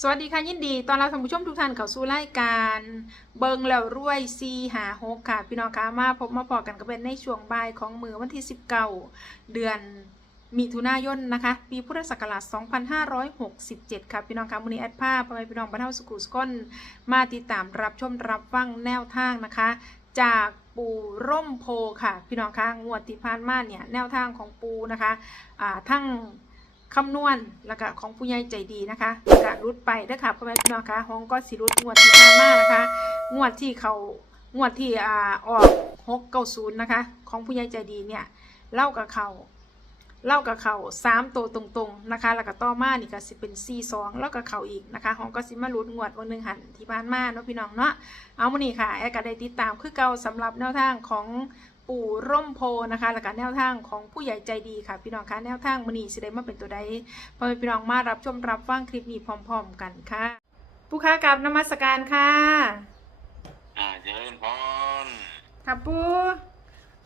สวัสดีค่ะ ยินดีตอนรับท่านผู้ชมทุกท่านเข้าสู่รายการเบิงแล้วรวยซีหาหกค่ะ พี่น้องคะมาพบมาพอกันก็เป็นในช่วงบ่ายของมือวันที่ 19 เดือนมิถุนายนนะคะ ปีพุทธศักราช 2567 ค่ะ พี่น้องคะมือนี้แอดภาพไปพี่น้องบรรเทาสุขุสก้นมาติดตามรับชมรับฟังแนวทางนะคะ จากปูร่มโพค่ะ พี่น้องคะงวดที่ผ่านมาเนี่ยแนวทางของปูนะคะอ่าทั้ง คำนวณแล้วก็ของผู้ใหญ่ใจดีนะคะแล้วก็รุดไปเด้อค่ะพ่อแม่พี่น้องคะห้องก็สิรุดงวดที่ผ่านมานะคะ งวดที่เขางวดที่อ่าออกหกเก้าศูนย์นะคะ ของผู้ใหญ่ใจดีเนี่ยเล่ากับเขาเล่ากับเขาสามตัวตรงๆนะคะ แล้วก็ต่อมานี่ก็สิเป็นสี่สองแล้วก็เขาอีกนะคะห้องก็สิมารุดงวดวันหนึ่งหันที่ผ่านมาเนาะพี่น้องเนาะเอามานี่ค่ะแอร์ก็ได้ติดตามคือเก่าสำหรับแนวทางของ ปู่ร่มโพนะคะแล้วก็แนวทางของผู้ใหญ่ใจดีค่ะ พี่น้องคะแนวทางมณีสิได้มาเป็นตัวใดพอแม่พี่น้องมารับชมรับฟังคลิปนี้พร้อม ๆ กันค่ะ ผู้ค้ากับนมัสการค่ะอ่าเจริญพรค่ะปู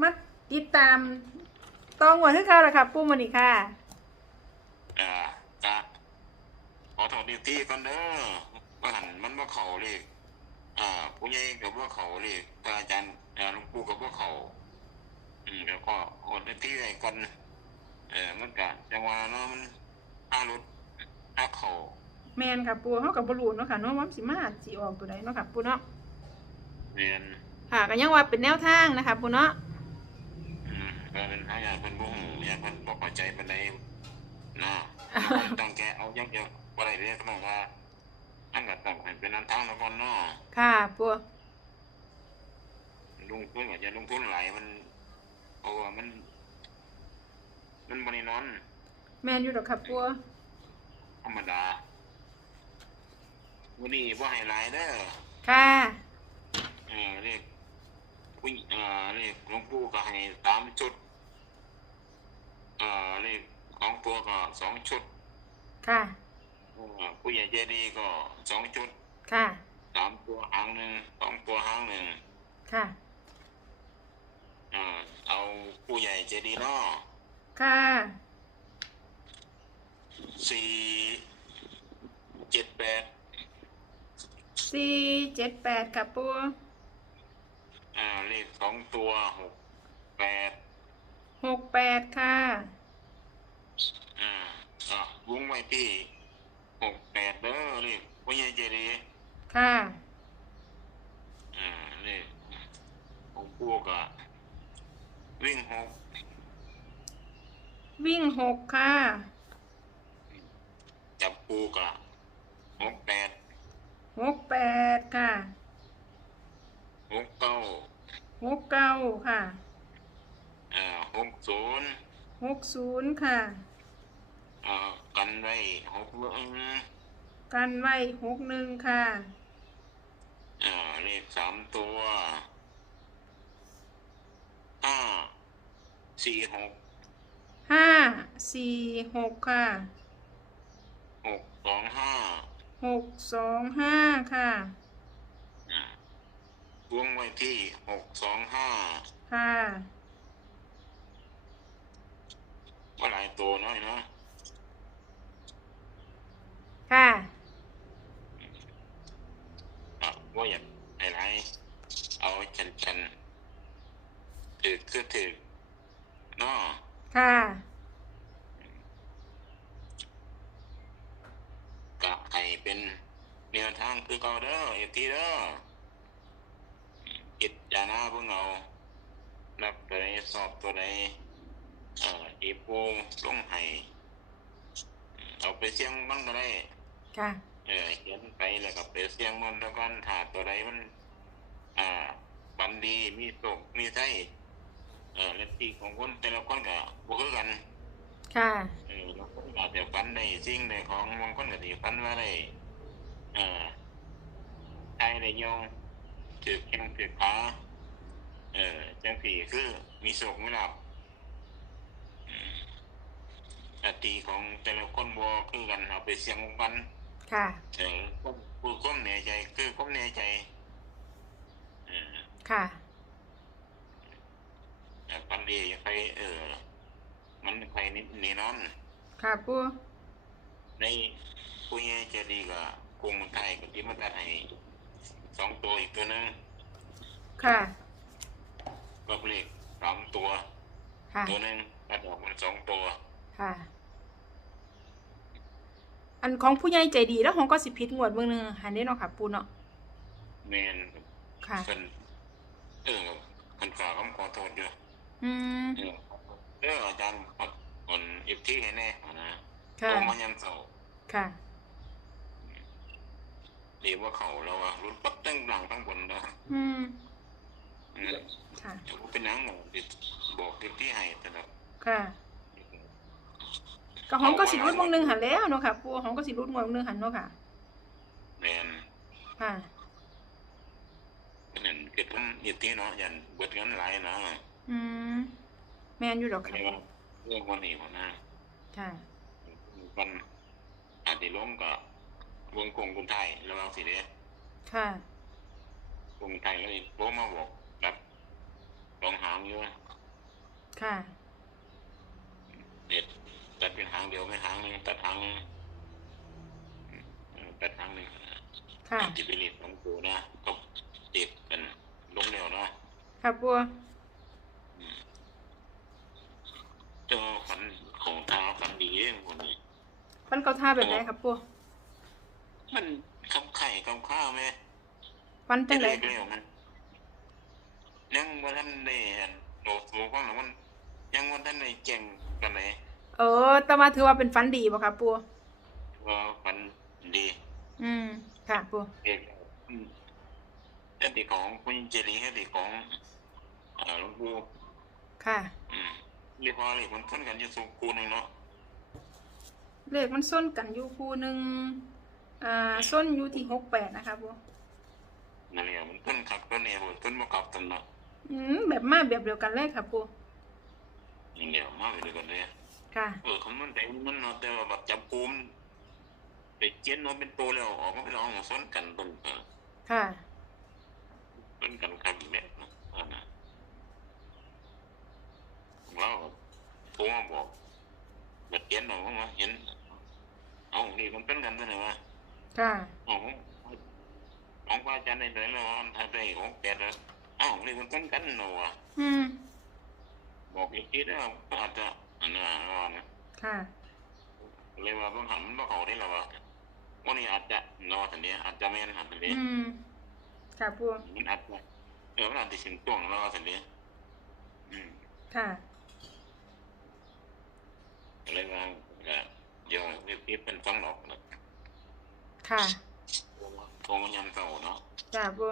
มาติดตามต้องหัวที่เขาละค่ะปูมณีค่ะอ่ากะขอโทษดีที่ก่อนเด้อว่าหันมันว่าเขาเลยอ่าผู้ใหญ่กับว่าเขาเลยพระอาจารย์อ่าหลวงปู่กับว่าเขา อืมแล้วก็ขอดีที่ไอ้ก่อนเออมันกะจังหวะเนาะมันอารถอาเขาแมนค่ะปูเขากับบรูเนาะค่ะเนาะว่ามันสิมาสิออกตัวใดเนาะค่ะปูเนาะเรียนค่ะก็ยังว่าเป็นแนวทางนะคะปูเนาะอืมก็เป็นหาอย่างเพิ่นบ่ฮู้อย่างเพิ่นบ่เข้าใจปานใดนะตั้งแกเอาอย่างเดียวบ่ได้เรียกน้องว่าอันก็ต้องให้เป็นอันทางแล้วก่อนเนาะค่ะปูลงทุนอาจจะลงทุนหลายมัน เพราะว่ามัน มันบรินอน แมนอยู่ดอกค่ะปูธรรมดาวันนี้ว่าให้หลายเด้อค่ะ เออเรียกผู้เอ่อเรียกหลวงปู่ก็ให้สามชุด เอ่อเรียกของตัวก็สองชุดค่ะ เอ่อผู้ใหญ่ใจดีก็สองชุดค่ะ สามตัวหางหนึ่งสองตัวหางหนึ่งค่ะเอ่อเอาผู้ใหญ่ใจดีเนาะค่ะ สี่เจ็ดแปดสี่เจ็ดแปดค่ะปูอ่าเลขสองตัวหกแปดหกแปดค่ะ อ่าอะวงไว้ที่หกแปดเด้อเลขพ่อใหญ่เจดีค่ะ อ่าเลขของพวกอะ วิ่งหกวิ่งหกค่ะ จับปูกะหกแปดหกแปดค่ะหกเก้าหกเก้าค่ะอ่าหกศูนย์หกศูนย์ค่ะอ่ากันไว้หกหนึ่งกันไว้หกหนึ่งค่ะอ่าเลขสามตัว ห้าสี่หกห้าสี่หกค่ะหกสองห้าหกสองห้าค่ะอ่าวงไว้ที่หกสองห้าค่ะว่าหลายตัวน้อยเนาะค่ะอะว่าอยากให้หลายเอาชันชัน ถือคือถือเนาะค่ะกะให้เป็นแนวทางคือเก่าเด้อเอฟทีเด้อจิตจานาเพิ่งเอานับตัวใดสอบตัวใดเอ่ออีปูลงให้เอาไปเสี่ยงมันก็ได้ ค่ะเออเขียนไปแล้วก็ไปเสียงมันแล้วก็ถ้าตัวใดมัน อ่าบันดีมีตกมีไส้ เออและที่ของคนแต่ละคนก็บ่คือกัน ค่ะเออแล้วคนอาจจะฟันได้สิ่งใดของบางคนก็สิฟันว่าได้เอ่อไอ้ได้ยองถือแข้งถือขาเออจังสี่คือมีโศกมีลาบอืมแต่ตีของแต่ละคนบ่คือกันเอาไปเสียงกันค่ะเออผมคือความแน่ใจคือความแน่ใจเออค่ะ แต่ปันดีใคร เออ มันใครนิดนี่นอน ค่ะปูในผู้ใหญ่ใจะดีกับกรุงไทยกับที่มาตัดให้สองตัวอีกตัวหนึงค่ะ ก็เลขสองตัว ค่ะ ตัวหนึงตัดออกมันสองตัว ค่ะ อันของผู้ใหญ่ใจดีแล้วของก็สิพิษงวดเบิ่งหนึงหันได้เนาะค่ะปูเนาะแมนค่ะเพิ่นเออเพิ่นฝากคำขอโทษอยู่อื ม เออเอออาจารย์ขอคนอีกที่ให้แน่นะค่ะ ลงมายันเสาค่ะ เรียกว่าเขาแล้วว่ารุ่นปั๊บตั้งหลังทั้งบนนะอืม อืมค่ะ เดี๋ยวเป็นหนังหมูติดบอกที่ที่ให้แต่ละค่ะ ก็ของก็สิรุดวงหนึงหันแล้วเนาะค่ะปูของก็สิรุดงวดวงหนึงหันเนาะค่ะ แมนค่ะ เป็นเกิดขึ้นอีกที่เนาะยันเบิดเงินหลายนะ อืมแมนอยู่ดอกอันค่ะนี้ว่าเรื่องวันนี้หัวหน้าค่ะมันอาจจะล้มกับวงกงกุนไทยระวังสิเด้ค่ะกรุงไทยแล้วโทรมาบอกแบบลองหางอยู่ว่าค่ะ เด็ดตัดเป็นหางเดียวไม่หางหนึงตัดหางหนึงอืมตัดหางหนึ่งค่ะจิตวิริตของกูนะก็ติดกันลงเร็วเนาะค่ะปูเจ้าฝันของเท้าฝันดีเองคนนี้ ฟันเกาท่าแบบไหนครับปูมันคำไข่คำข้าวไหมฟันจังไดเร็วมันยังว่าท่านได้เห็นโดดสูงข้างหลังมันยังว่าท่านได้เก่งกันไหนเออแต่ว่าถือว่าเป็นฟันดีบ่ครับปูว่าฝันดี อืมค่ะปูเอกอืมแต่ติของคุณเจรีให้ติของอ่าหลวงปู่ค่ะ อืมเรียกว่าอะไรมันขึ้นกันอยู่สูงกูหนึ่งเนาะ เลขมันส้นกันอยู่คู่หนึ่งอ่าส้นอยู่ที่หกแปดนะคะปูนั่นแหละมันขึ้นขับก็เนี่ยมันขึ้นมาขับตันเนาะอืมแบบมาแบบเดียวกันเลยครับปูนี่เดียวมาไปด้วยกันเลยค่ะเออคำนั้นแต่มันเนาะแต่ว่าแบบจับกุมไปเจียนเนาะเป็นตัวแล้วออกมาเป็นเอาซ้อนกันตรงเออค่ะซ้อนกันครับแบบนะอ่านะเราโทรมาบอกแบบเจียนเนาะว่าเห็น เอานี่มันเป็นกันตัวไหนวะค่ะของของพระอาจารย์ในเดือนละวันถ้าได้ของแกแล้วอ้าวนี่มันเป็นกันเนาะอืมบอกอีกทีแล้วอาจจะอันนั้นว่านะค่ะเลยว่าบางหันมันบ่เขาได้แล้วว่าวันนี้อาจจะนอสันเดียอาจจะไม่นหันสันเดียอืมค่ะปูมันอาจจะเออมันอาจจะสิงตวงแล้วสันเดียอืมค่ะเลยว่าก็ เดี๋ยวรีบรีบเป็นฟังดอกนะค่ะโทรมายันเก่าเนาะจ้าปู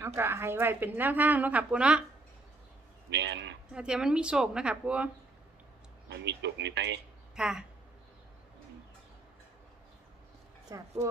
เอากะให้ไว้เป็นแนวทางเนาะค่ะปูเนาะแมนแล้วเทียมันมีโศกนะคะปูมันมีจุกมีไตค่ะจ้าปู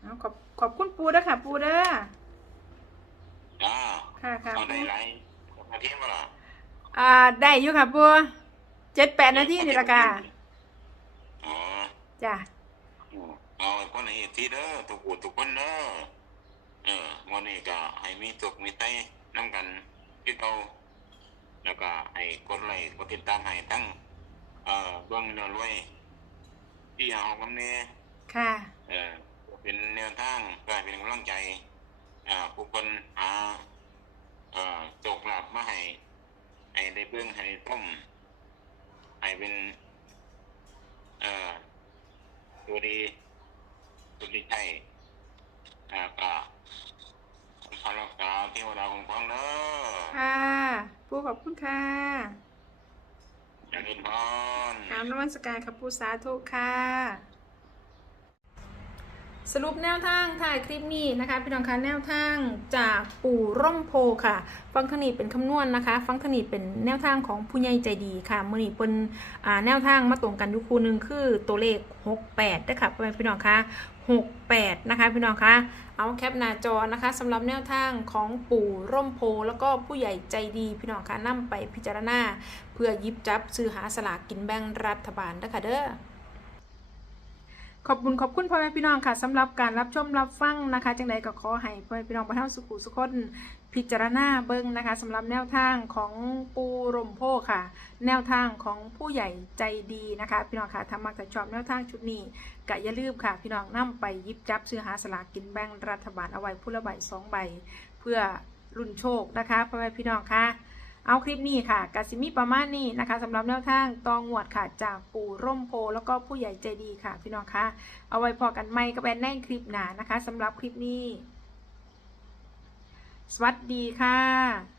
เอาขอบขอบคุณปูด้อค่ะ ปูเด้อจ้าค่ะค่ะปูได้ไรมาเทียบว่าล่ะอ่าได้อยู่ค่ะปูเจ็ดแปดนาทีนี่ละค่ะอ๋อจ้าเอาไอ้คนไหนที่เด้อทุกคนทุกคนเด้อเออวันนี้ก็ให้มีตุกมีไตน้ำกันที่เขาแล้วก็ให้กดไลค์กดติดตามให้ทั้งเอ่อเบื้องแนวรวยที่เอากำเน่ค่ะเออเป็นแนวทางกลายเป็นกำลังใจอ่าผู้คนหาเอ่อโจกหลับมาให้ ให้ได้เบื้องให้ได้ต้มให้เป็นเอ่อตัวดีตัวดีใจอ่าก็คุณพระรักษาเทวดาของฟังเด้อค่ะปูขอบคุณค่ะอย่างนี้พรกรามนมัสการค่ะปูสาธุค่ะ สรุปแนวทางถ่ายคลิปนี้นะคะพี่น้องคะแนวทางจากปู่ร่มโพค่ะ ฟังทางนี้เป็นคำนวณนะคะ ฟังทางนี้เป็นแนวทางของผู้ใหญ่ใจดีค่ะมือนีเป็นแนวทางมาตรงกันอยู่คู่หนึ่งคือตัวเลข 68นะคะพี่น้องคะ68 นะคะพี่น้องคะเอาแคปหน้าจอนะคะสำหรับแนวทางของปู่ร่มโพแล้วก็ผู้ใหญ่ใจดีพี่น้องคะนำไปพิจารณา เพื่อยิบจับซื้อหาสลากกินแบ่งรัฐบาลนะคะเด้อ ขอบคุณขอบคุณพ่อแม่พี่น้องค่ะสำหรับการรับชมรับฟังนะคะจังใดก็ขอให้พ่อแม่พี่น้องประเทศสุขุสุขคนพิจารณาเบิ้งนะคะสำหรับแนวทางของปูรมโพค่ะ แนวทางของผู้ใหญ่ใจดีนะคะ พี่น้องค่ะถ้ามักจะชอบแนวทางชุดนี้ก็อย่าลืมค่ะ พี่น้องนํไปยิบจับซื้อหาสลากกินแบ่งรัฐบาลเอาไว้ผู้ละใบสองใบ เพื่อรุ่นโชคนะคะพ่อแม่พี่น้องค่ะ เอาคลิปนี้ค่ะกสิมีประมาณนี้นะคะสำหรับแนวทางตองหวดค่ะจากปู่ร่มโพแล้วก็ผู้ใหญ่ใจดีค่ะพี่น้องคะเอาไว้พอกันไม่กับแอนแน่คลิปหนานะคะสำหรับคลิปนี้ สวัสดีค่ะ